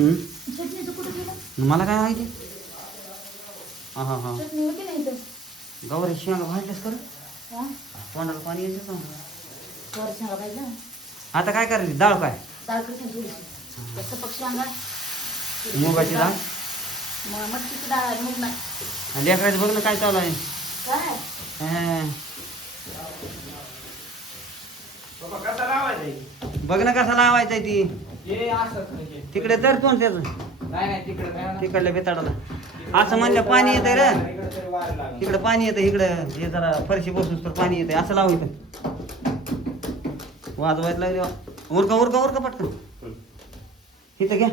चटणीचं कुठं गेलं? मला काय माहिती. हा हा हा चटणी होती ना इथं. गौरी शेंगा भाजल्यास कर हा? तोंडाला पाणी यायचं वर शेंगा पाहिजे ना. आता काय करायची डाळ काय डाळ कशी थोडीशी. कसं पक्षी अंगा. मुगाची डाळ मटकीची डाळ मूग नाही. आणि लेकराचं बघ ना काय चालू आहे. काय? हं. बाबा कसा लावायचा बघ ना कसा लावायचा ती हे असं म्हणजे तिकडे तर तोंड त्याचं नाही तिकडे काय ना तिकडल्या बेताडाला असं म्हणलं पाणी येतंय रे इकडे तरी वार लागेल इकडं पाणी येतं इकडं हे जरा फरशी बसूस तर पाणी येतंय असं लावायचं वाजवायला लागले उरका उरका उरका पटकन इथं घ्या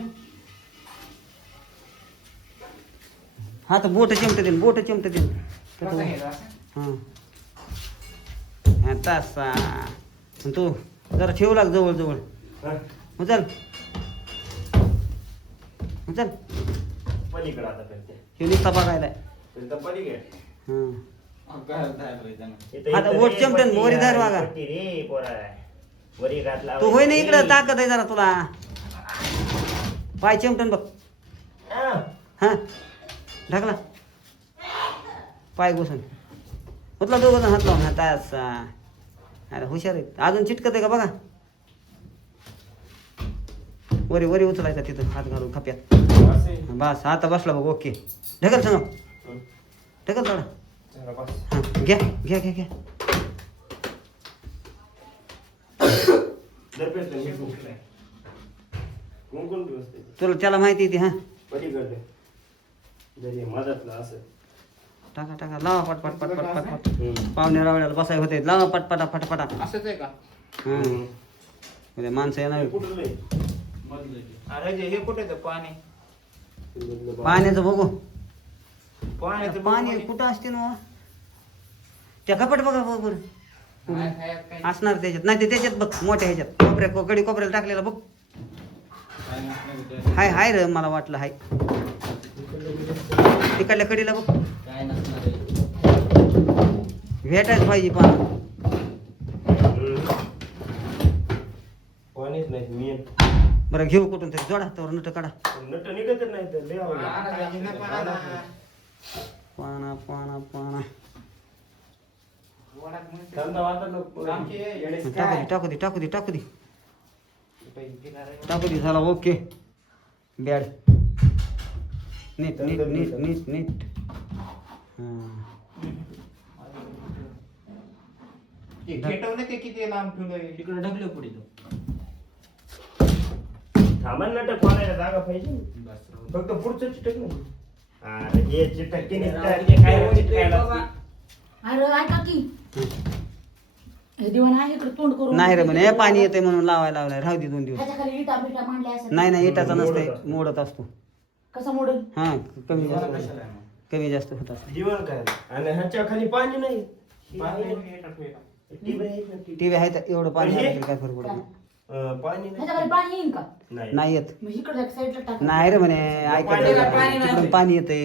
हा तर बोट चिमटे देईन बोट चिमटे देईन कसं घ्यायचं असं? हां तसा आणि तू जरा ठेवू लाग जवळ जवळ चल चल पलीकडे आता करते हे नुसता बघायला तर पलीकडे हां मग काय झालं इथं? इथं- आता इथं बोट रे चमटन, पट्टी वरी आहे, धर वागा. पट्टी रे पोरा वरी घातला तू होय ना इकडं ताकद आहे जरा तुला पाय चिमटन बघ हां ढकला पाय घुसून उतला दोघं जण हात लावून हा तासा अरे हुशार आहे अजून चिटकत आहे का बघा वरी वरी उचलायचा तिथं हात घालून खप्यात बस आता बसला बघ ओके ढकल सांग ढकल थोडा हां घ्या घ्या घ्या घ्या कोण व्यवस्थित तुला त्याला माहिती आहे ती हां पलीकडे जरी मदतला असं टाका टाका लावा पट पट पट पट पट पट पाहुणे रावण्याला बसाय होते लावा पटपटा फटफटा असंच आहे का हां उद्या माणसं येणार कुठं नाही अरे हे कुठे आहे ते पाणी पाण्याचं बघू पाण्याचं पाणी कुठं असते ना त्या कपट बघा बरोबर काय खायचं काय असणार त्याच्यात नाही ते त्याच्यात बघ मोठ्या ह्याच्यात कोपऱ्या गडी कोपऱ्याला टाकलेला बघ काय नसणार हाय हाय रे मला वाटलं हाय तिकडल्या कडीला बघ काय नसणार भेटायच पाहिजे पाणी पाणीच नाही मी बरं घेऊ कुठून तरी जोडा तर नट काढा नट निघत नाही तर लय आवडलं. पाना पाना पाना थंड वाटत नको. टाकू दे टाकू दे टाकू दे टाकू दे झाला ओके बॅड नीट नीट नीट नीट नीट हां खेटवलं ते किती लांब ठेवलंय इकडे ढकले पुढे थांबा नट खोलायला जागा पाहिजे बस फक्त पुढचं चिटक नाही अरे हे चिटक की अरे ऐका की हे दिवाण आहे इकडे तोंड करून नाही रे म्हणे पाणी येते म्हणून लावायला लावलाय राहू दे 2 दिवस ह्याच्या खाली इटा बिटा मांडल्या असं. नाही नाही इटाचा नसते मोडत असतो कसा मोडल? हा कमी जास्त कमी जास्त होत असते जीवन काय आणि ह्याच्या खाली पाणी नाही पाणी टिबरे आहेत ना, टीव्ही आहे तर एवढं पाणी हे? आलं तरी काय फरक पडत नाही. पाणी ह्याच्या नाही खाली पाणी येईन का? नाही येत मग इकडे साईडला टाक. नाही रे म्हणे पाण्याला पाणी ऐकत नाही. तिकडून पाणी येते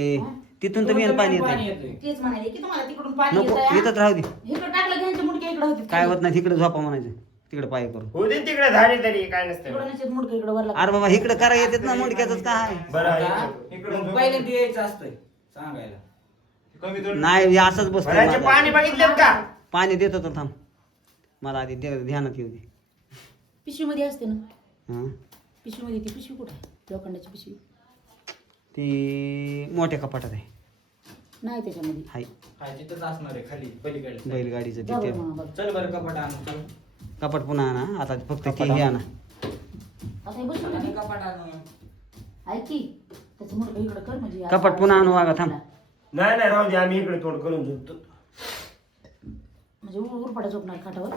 तिथून तर मेन पाणी येते तेच म्हणाले की तुम्हाला तिकडून पाणी नको येतंय, इथंच राहू दे इकडे टाकलं की ह्यांचे मुडके इकडे होते. काय होत नाही तिकडे झोपा म्हणायचं तिकडे पाय करू हो दे तिकडे झाले तरी काय इकडे नसतं नसेल मुडके इकडे वरला. अरे बाबा इकडे करा येतात ना मुंडक्याच काय बरं इकडून पहिल्यांदा यायचं असतंय सांगायला कमी नाही हे असंच ह्याचे बसत पाणी बघितलं का पाणी देतो तर थांब मला आधी ध्यानात येऊ दे पिशवीमध्ये असते ना हां पिशवीमध्ये ती पिशवी कुठे आहे? लोखंडाची पिशवी ती मोठ्या कपाटात आहे नाही त्याच्यामध्ये. हाय काय तिथंच असणार आहे खाली पलीकडे बैलगाडीचं जाऊ तिथे बरं मग बघ. चल बरं कपाट आणू चल कपाट पुन्हा आणा आता फक्त ती हे आणा आता हे बसू आणि दे. कपाट आणू ऐक की त्याचं मुडकं इकडे कर म्हणजे कपाट पुन्हा आणू वागा थांब नाही नाही राहू दे आम्ही इकडे तोंड करून झोपतो म्हणजे उरपाटा झोपणार खाटावर.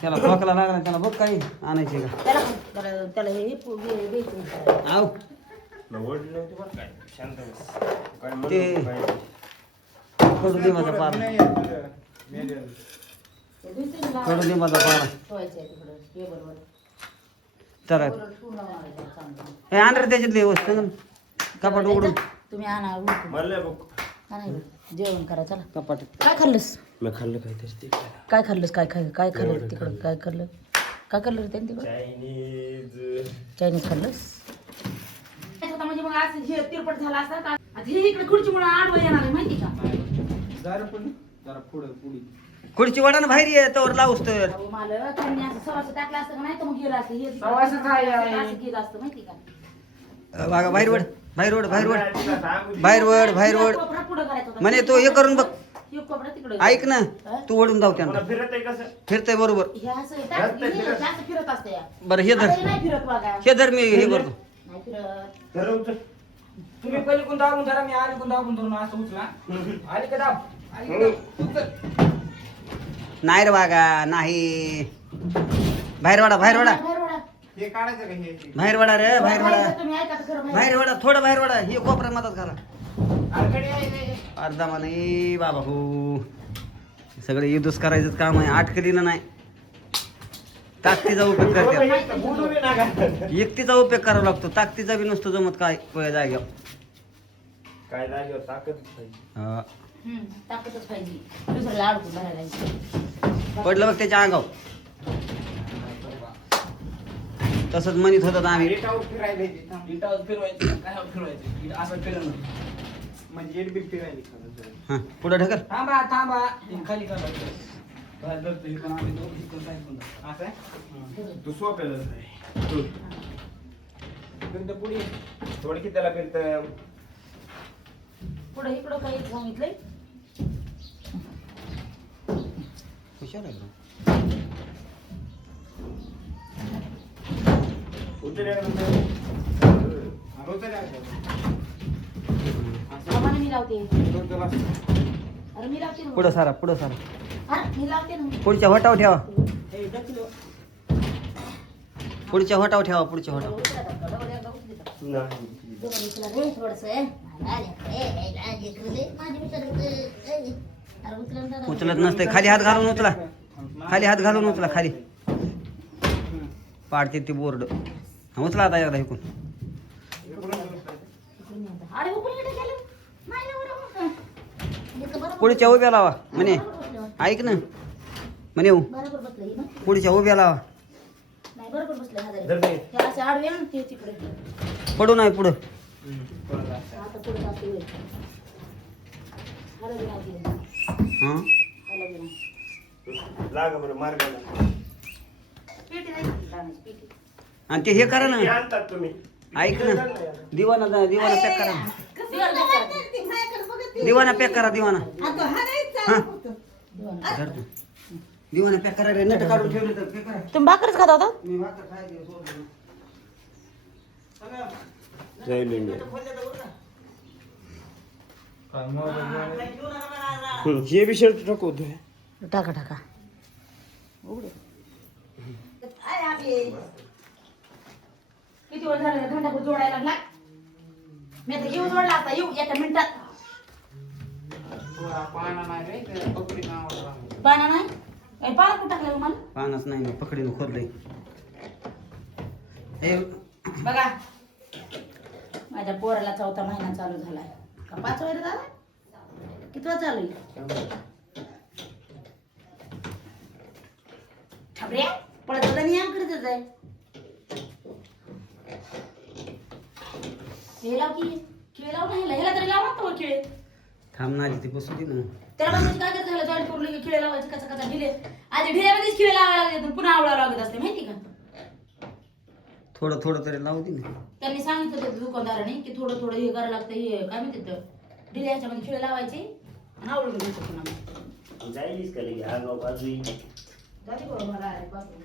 त्याला खोकला लागला त्याला बघ काही आणायची का त्याला हे द्यायचं. आव ओढलं नव्हतं बरं काय शांत बस. काय ते- म्हणू काय? कडू दे माझा पारा कडू दे माझा पारा ठेवायचं आहे तिकडं टेबलवर. चला टेबलवर ठेवून लावणार आहे चांगलं. हे आंध्र त्याच्यातले वस्तू कपाट उघडून तुम्ही आणा उरकून. म्हणलं बघ आणा जेवण करा चला. कपाट काय खाल्लंस? मी खाल्लं काय तरी ते काय खाल्लंस? काय खाल्लं तिकडं? काय खाल्लं? काय खाल्लं त्यांनी तिकडं चायनीज चायनीज खाल्लंस म्हणजे मग आज हे तिरपट झाला असता का आता हे इकडे खुर्चीमुळे आडवं येणार आहे माहिती का जरा पण जरा पुढे पुढे खुर्ची वाटानं बाहेर ये तवर लावूस तर अहो मला त्यांनी असं सवासं टाकलं असतं का नाही तर मग गेलं असतं हे सवासं काय आहे? असं गेलं असतं माहिती का बागा बाहेर वड बाहेर वड बाहेर वड तिला सांगू दे. बाहेर वड बाहेर वड कोपरा पुढं करायचा होता म्हणे तो हे करून बघ हे कोपरा तिकडं ऐक ना तू वडून जाऊ त्यांना पुन्हा फिरत आहे कसं फिरतय बरोबर हे असं जास्त फिरत असतं या बरं हे धर आता हे नाही फिरत बघा हे धर मी हे करतो नाही फिरत ठरवतं तुम्ही पलीकडून दाबून धरा मी आलीकडून दाबून धरून असं उचला आली का दाब आली का दाब उचल नाही रे बागा नाही बाहेर वाडा बाहेर वाडा बाहेर वळा. हे काढायचं का हे बाहेर वाडा रे बाहेर वाडा तुम्ही ऐका तर खरं बाहेर. बाहेर वाडा थोडं बाहेर वाडा हे कोपऱ्यात मदत घाला अडकडी आहे अर्धा मला ए बाबा हो सगळे युद्धच करायचंच काम आहे आटकलीनं नाही ताकदीचा उपयोग करतात बोलू बी नका एकटीचा उपयोग करावा लागतो ताकदीचा बी नसतो जमत काय जाग्यावर काय जागेवर ताकद पाहिजे हा. ताकदच पाहिजे दुसऱ्याला अडकून धरायला यायचं. पडलं बघ त्याच्या अंगावर तसंच म्हणत होतं आम्ही इटावर फिरायला इटावर फिरवायचं काय फिरवायचं इट असं फिरवलं म्हणजे इट बी फिरायली हा पुढं ढकल थांबा थांबा हे खाली करा बाहेर धरतो हे पण आम्ही दोघं इकडं काय पण असं आहे तू सोपेल तू फिरतं पुढे थोडी की त्याला फिरत पुढं इकडं काही सांगितलंय हुशार आहे बरं. आम्हाला मी लावते अरे मी लावते ना. पुढं सारा पुढं सारा अरे मी लावते ना पुढच्या होटावर ठेवा पुढच्या होटावर ठेवा पुढच्या होटावर उचलत नसते खाली हात घालून उचला खाली हात घालून उचला खाली पाडते ती बोर्ड उचला आता एकदा ऐकून अरे उकडे गेलं नाही ना बरोबर पुढच्या उभ्या लावा म्हणे ऐक ना म्हणे बरोबर बसलं ना पुढच्या उभ्या लावा नाही बरोबर बसलं हजार धर दे. हे असे आडवे ना ते तिकडे पडू नाही पुढं आता पुढे जाते वेळ हलव लावते हां हलव लागा बरं मार्गाला पेटी नाही लावण्याची पेटी आणि ते हे करा हे ना आणतात तुम्ही ऐक ना दिवाना पॅक करा दिवाण दिवाना पॅक करा दिवाना हां दिवाण धर तू. दिवाना पॅक करा रे नट काढून ठेवले तर पॅक करा तुम्ही भाकरच खाता होता मी भाकर खायचे सोडलं. जय लिंगे हे बी शर्ट टाकवतोय टाका टाका उघडे किती वेळ झाला घंटाभर जोडायला लागला मी आता येऊ जोडला आता येऊ एका मिनिटात पाना नाही ए, पाना कुठं टाकलं मला पानच नाही पकडीनं खोदलंय हे बघा माझ्या पोराला 4था महिना चालू झालाय का 5 महिना झाला कितवा चालू आहे ठबऱ्या पळत होता नियम करतच आहे हे लाव की खेळ लाव नाही ह्याला तरी लाव ना तो खेळ थांब ना आधी ते बसू दे ना त्याला म्हणजे काय करत झालं जॉईन करून की खेळ लावायचे कसा कसा ढिले आधी ढिल्यामध्येच खेळ लावायला लागले पुन्हा आवडावं लागत असते माहिती का थोडं थोडं तरी लावू दे ना त्यांनी सांगितलं होतं दुकानदाराने की थोडं थोडं हे करायला लागतं हे काय म्हणतात ढिले ह्याच्यामध्ये खेळ लावायचे आणि आवडून घ्यायचं पुन्हा जाईलीस का लगे हा गाव बाजू जाते बरोबर मला आहे, पासून.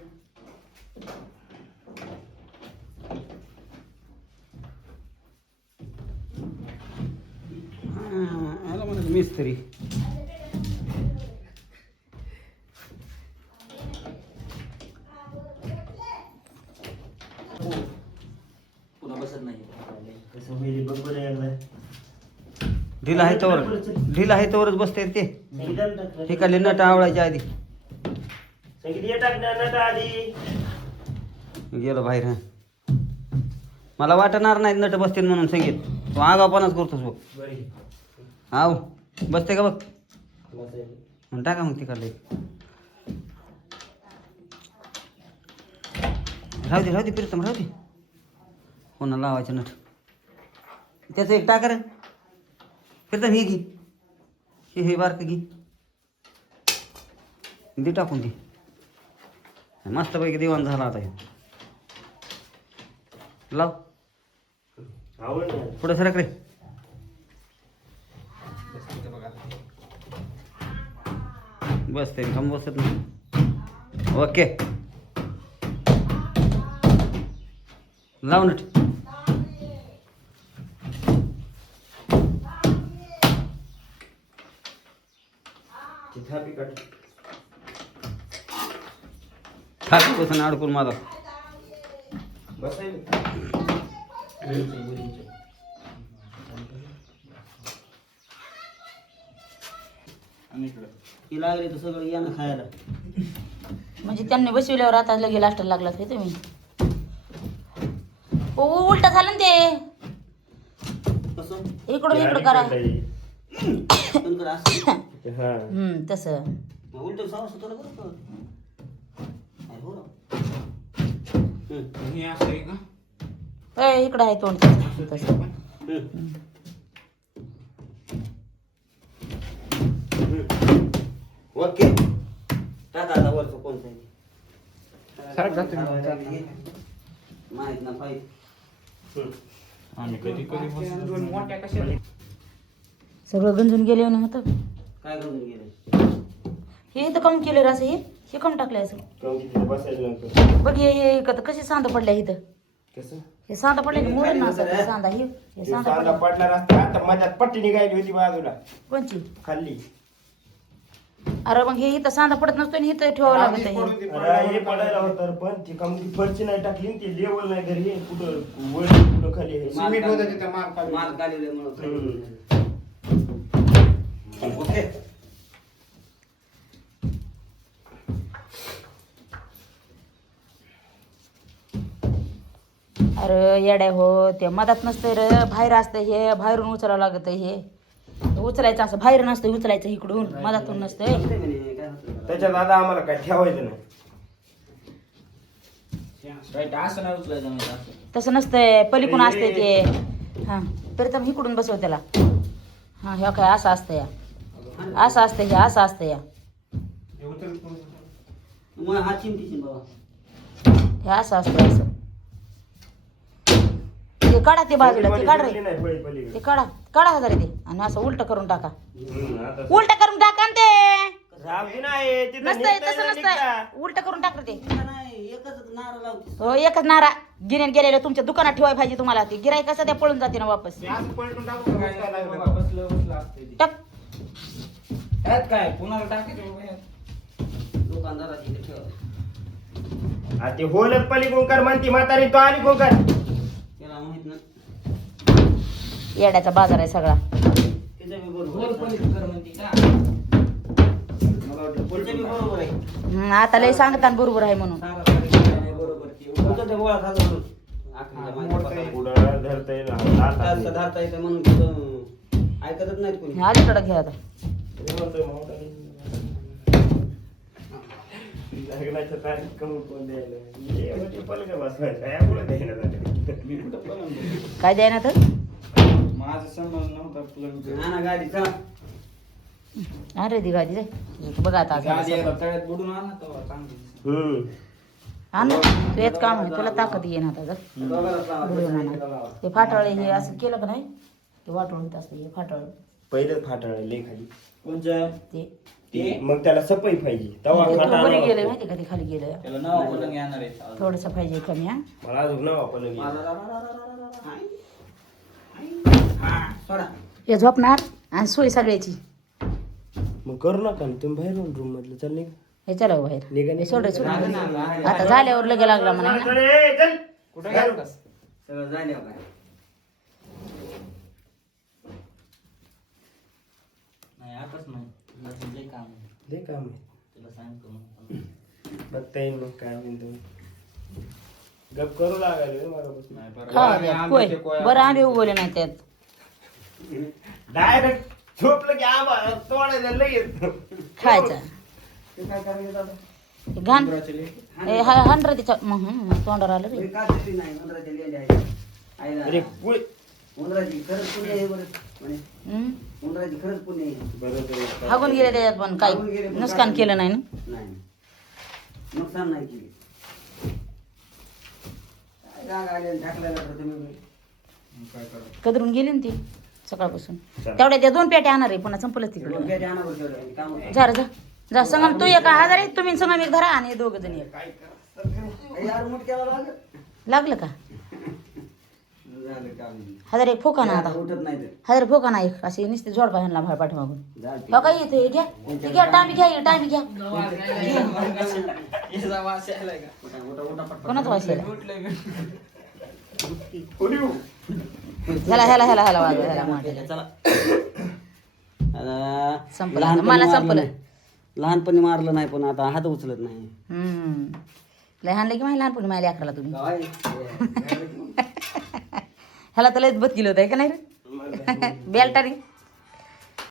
याला म्हणत मिस्त्री पुन्हा बसत नाही कसं होईल बघ बरं एकदा ढीला आहे तवरच बसते ते संगीताला टाकलं. हे काढले नट आवडायच्या आधी संगीत ये टाकणार नटा आधी गेलो बाहेर हा मला वाटणार नाही नट बसतील म्हणून संगीत तू आगावपणाच करतोस बघ बरी आव बसते का बघ बसायला. मग टाका मग तिकडले राहू दे प्रीतम राहू दे. पुन्हा लावायचं नट. त्याचं एक टाका रे प्रीतम. हे घे हे बारकं घे. दे टाकून दे. मस्तपैकी दिवाण झाला आता हे. लाव पुढं सरक रे. बस ते थांब बसत नाही. ओके लाव नट. थापी बसून अडकून माझा. ती लागली तर सगळं या ना खायला. म्हणजे त्यांनी बसविल्यावर आता लगे लास्टला लागलात हे तुम्ही. ओ उलटा झालं ना ते. कसं इकडून इकडं करा. नंतर असं तसं उलट सावस तुला बरं का. हो ना. हे असं आहे का? इकडं आहे तोंड तसं तसं. ओके टाका आता वरचं कोणतं आहे. माहित ना पाहिजे. आम्ही कधी दोन मोठ्या कशा सगळं गंजून गेले ना होतं. काय करून गेलं. हे इथं कम केलं रे असं. हे कम टाकलं असं. बघ हे कसे सांदा पडल्या इथं. हे सांदा पडले मोडून ना असं ते सांदा. हे सांदा पडला. पडला रस्ता आता मध्यात पट्टी निघाली होती बाजूला कोणची. खाल्ली. अरे मग हे इथं सांदा पडत नसतो आणि इथं ठेवावं लागत हे. हे पडायला होतं पण ती कमकी फरची नाही टाकली ती लेवल नाही घरी कुठं वर कुठं खाली आहे. सिमेंट होतं तिथं माल काढलेल्यामुळं. ओके अरे येड्या हो ते मधात नसतं रे. बाहेर असतं हे. बाहेरून उचलावं लागत हे. उचलायचं असं बाहेर नसतं उचलायचं इकडून. मधातून नसतं. त्याच्यात आता आम्हाला काय ठेवायचं नाही. असं नाही उचलायचं म्हणजे असं. तसं नसतंय. पलीकडून असतंय ते. हां प्रथम इकडून बसव त्याला. हां हे काय असं असतं या. असं असतं हे. असं असतं या. मग हा चिमटी बाबा. हे असं असतं असं. ते काढा ते बाजूला. ते काढ रे. नाही पळी पळी. ते काढा. काढा हजार ते. आणि असं उलट करून टाका. आता उलट करून टाका ना ते. रावजी नाही तिथं नसतंय निघतंय तसं ना नसतंय. निघता. उलट करून टाक रे ते. नाही एकच नारा लावते. हो एकच नारा. गिऱ्हाईक गेलेलं तुमच्या दुकानात ठेवाय पाहिजे तुम्हाला. ते गिऱ्हाईक कसं त्या पळून जाते ना वापस. ते असं पलटून टाकू का? काय लागलं बाबा, बसलं असते ते. टाक. त्यात काय कुणाला टाकायचं बाबा यात? दुकानदाराची इथे ठेवा. आ ते होलच पली गोंकार म्हणती म्हातारी तो आली गोंकार. त्याला माहित ना. येड्याचा बाजार आहे सगळा. तिचं बी बरोबर गोल आहे. पलीकडे म्हणते का? मला वाटलं पुढचं बी बरोबर आहे. आता लय सांगताना बरोबर आहे म्हणून. सांगा नाही बरोबर ते. तुमचं ते गोळा खाजून म्हणून. आखरीच्या माहिती पत्राला. पुढं धरता येईल हात जास्त हात. धारता येतं म्हणून तिथं ऐकतच नाहीत कोणी. हे अलीकडं घे आता. लग्नाच्या तारीख कमी कोण द्यायला. ये म्हणजे पलका बसवायचा. यामुळे द्यायला जाते. मी कुठं पळून काय द्याय ना तर. माझा संबंध नव्हता प्लग. ना गाडी चला. अरे ती गाडी रे. बघा आता गाडी असं. एकदा तळ्यात बुडून आणा तेव्हा चांगली. हा ना तू येत काम आहे. तुला ताकद येईन आता जर. दोघांनाच लावा. बुडवून आणा. ते फाटाळे हे असं केलं का नाही ते वाटून होत असतं हे फाटाळ. पहिलं फाटाळले खाली. कोणच्या ते ते मग त्याला सफाई पाहिजे. तवा ते फाटाळा बरी गेलं लागतो. माहिती का ते खाली गेलं. त्याला नाव पलंग येणार आहे. थोडंसं पाहिजे कमी हा. मला अजून नाव पलंग सोडा. हे झोपणार आणि सोय सगळ्याची. मग करू नका ना तुम्ही बाहेर रूम मधलं चल निघ. हे चला बाहेर. निघा हे सोड सोड. नाही, नाही, नाही. आता झाल्यावर लगे लागला म्हणा ना. चल. कुठं गेलो कस? सगळं झालं काय. नाही आताच नाही. माझं लय काम आहे. दे काम आहे. तुला सांगतो मग. बघता येईल मग काय म्हणतो. गप करू लागायला मला. नाही बरं. खा आम्ही द्या. आंबे होय ते कोया- बरं आंबे उगवले नाही त्यात. डायरेक्ट झोपलं की आबा तोडायला लगेच. खायचं. ते काय करायचं आता? हे घाण हंड्रा तिच्या तोंडावर आलं रे. का तरी नाही उंदराच्या लेंड्या आहेत आईला अरे पुढे उंदराची खरंच पुण्य आहे बरं म्हणे हम्म. उंदराची खरंच पुण्य आहे बरोबर हागून गेले त्याच्यात पण काही नुकसान केलं नाही ना. नाही नुकसान नाही केली काय राग आले ढाकलायला तर तुम्ही काय करा कदरून गेली ना ती सकाळपासून. तेवढ्या त्या 2 पेट्या आणणार आहे पुन्हा संपलंच तिकडे. दोन पेट्या आणा बरं तेवढं, काम होतं. जा रे, जा जा संगम तू एक हजार आहे तुम्ही संगम एक धरा आणि 2 जण एक. काही यार मुठ केला लागलं का झालं काम 1000 एक फोका ना आता. उठत नाही तर 1000 फोका ना एक असे नुसते जोड बाहेरला बाहेर पाठीमागून. झालं हो काय येते घ्या ते घ्या टाइम घ्या टाइम घ्या. याचा वास यायलाय का? उठा उठा उठा पटपट कोणाचा वास यायला? उठलंय ह्याला वाजवा ह्याला मार. चला संपलं. लहानपणी मला मारलं संपलं. नाही. लहानपणी मारलं नाही पण आता हात उचलत नाही लय हाणलं की माहिती लहानपणी माझ्या अकराला तुम्ही. काय ह्याला तर लयच बत केलं होतं का नाही रे बेल्टाने.